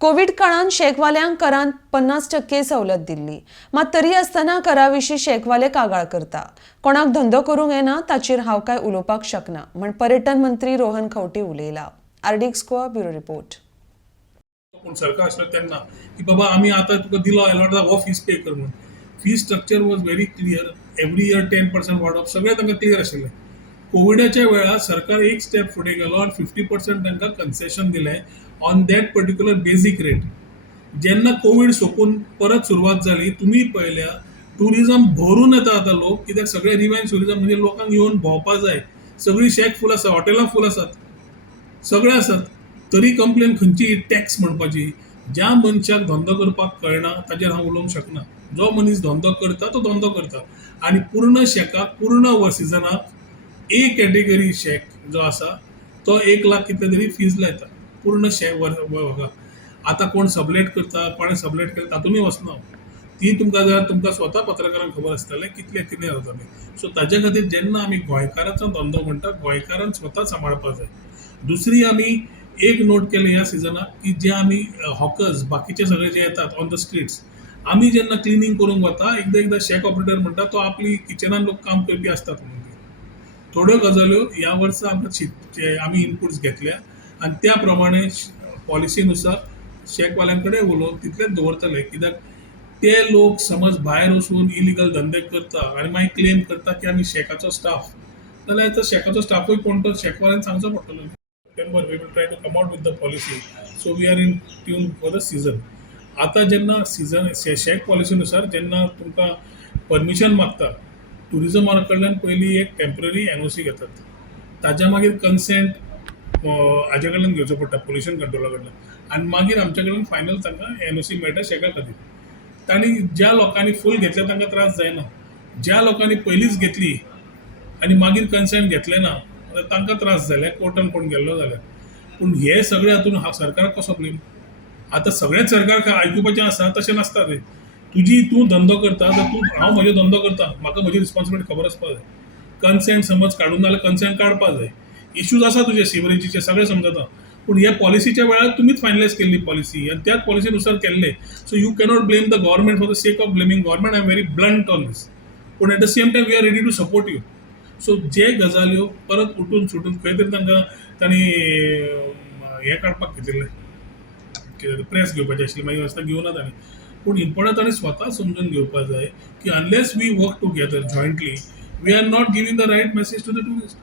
Covid काळात शेकवाल्यांक करांत 50% सवलत दिल्ली, मात तरी आसतना कराविशीं शेकवाले कागाळ करता. कोणाक धंदो करूंक येना ताचेर हांव काय उलोवपाक शकना म्हण पर्यटन मंत्री रोहन खंवटे उलयला. RDX score bureau report. पूण सरकार आसलो तेन्ना की बाबा आमी आतां तुका दिलो अलॉट हो फीज पे कर म्हणून. Fees structure was very clear. Every year 10% वाडप सगळें तांकां क्लियर आशिल्लें. कोविडाच्या वेळार सरकार एक स्टेप फुडें गेलो आनी 50% तांकां कन्सेशन दिलें on that particular basic rate. जेन्ना कोविड सोंपून परत सुरवात जाली, तुमी पळयल्या टुरिजम भरून येता आतां लोक, कित्याक सगळे रिव्हेंज टुरिजम म्हणजे लोकांक येवन भोंवपा जाय. सगळी शेक फूल आसा, हॉटेलां फूल आसात, सगळे आसात. तरी कंप्लेन खंयची टॅक्स म्हणपाची. ज्या मनशाक धंदो करपाक कळना ताचेर हांव उलोवंक शकना. जो मनीस धंदो करता तो धंदो करता आनी पूर्ण शेकाक पूर्ण सिजनाक ए कॅटेगरी शेक जो आसा तो 1,00,000 कितले तरी फीज लायता पूर्ण शेक वर्गाक. आतां कोण सबलेट करता, कोणें सबलेट केला तातूंतय वचना. ती तुमकां स्वता पत्रकारांक खबर आसतलें कितले कितें जाता तें. सो ताचे खातीर जेन्ना आमी गोंयकारांचो धंदो म्हणटा, गोंयकारांक स्वता सांबाळपा जाय. दुसरी आमी एक नोट केलें ह्या सिजनाक की जे आमी हॉकर्स बाकीचे सगळे जे येतात ऑन द स्ट्रीट्स, आमी जेन्ना क्लिनींग करूंक वता एकदां शेक ऑपरेटर म्हणटा तो आपली किचनान लोक काम करपी आसतात म्हणून. थोड्यो गजाल्यो ह्या वर्सा आमकां आमी इनपुट्स घेतल्या आनी त्या प्रमाणे पॉलिसीनुसार शेकवाल्यां कडेन उलोवन तितलेंच दवरतले. कित्याक ते लोक समज भायर वचून इलिगल धंदे करता आनी मागीर क्लेम करता की आमी शेकाचो स्टाफ, जाल्यार तो शेकाचो स्टाफूय कोण तो शेकवाल्यान सांगचो पडटलो. September we will try to come out with the policy, so we are in tune for the season. आता जेन्ना सीझन शेक पॉलिसीनुसार जेन्ना तुमकां परमिशन मागता टुरिजमा कडल्यान पयलीं एक टेम्पररी NOC घेतात. ताज्या मागीर कन्सेंट हाजे कडल्यान घेवचो पडटा पोल्युशन कंट्रोला कडल्यान आनी मागीर आमच्या कडल्यान फायनल तांकां NOC मेळटा शेका खातीर. तांणी ज्या लोकांनी फूल घेतले तांकां त्रास जायना. ज्या लोकांनी पयलींच घेतली आनी मागीर कन्सेंट घेतले ना तांकां त्रास जाले कोर्टान कोण गेल्लो जाल्यार. पूण हे सगळे हातून सरकाराक कसो ब्लेम? आतां सगळेंच सरकार आयकुपाचें आसा तशें नासता तें. तूं धंदो करता तर हांव म्हजो धंदो करता, म्हाका म्हजी रिस्पॉन्सिबिलिटी खबर आसपा जाय. कन्सेंट समज काडून जाल्यार कन्सेंट काडपा जाय. इश्यूज आसा तुजे सिवरेजीचे सगळें समजता. पूण हे पॉलिसीच्या वेळार तुमीच फायनलायज केल्ली पॉलिसी आनी त्याच पॉलिसीनुसार केल्ले. So you cannot blame the government for the sake of blaming government. I am very blunt on this. पूण at the same time we are ready to support you. So जे गजाल्यो परत उठून सुटून खंय तरी तांणी हें काडपाक घेतिल्लें प्रेस घेवपाचें आशिल्लें मागीर वस्ता घेवना तांणी. पूण इम्पॉर्टंट तांणी स्वता समजून घेवपा जाय की unless we work together jointly we are not giving the right message to the tourist.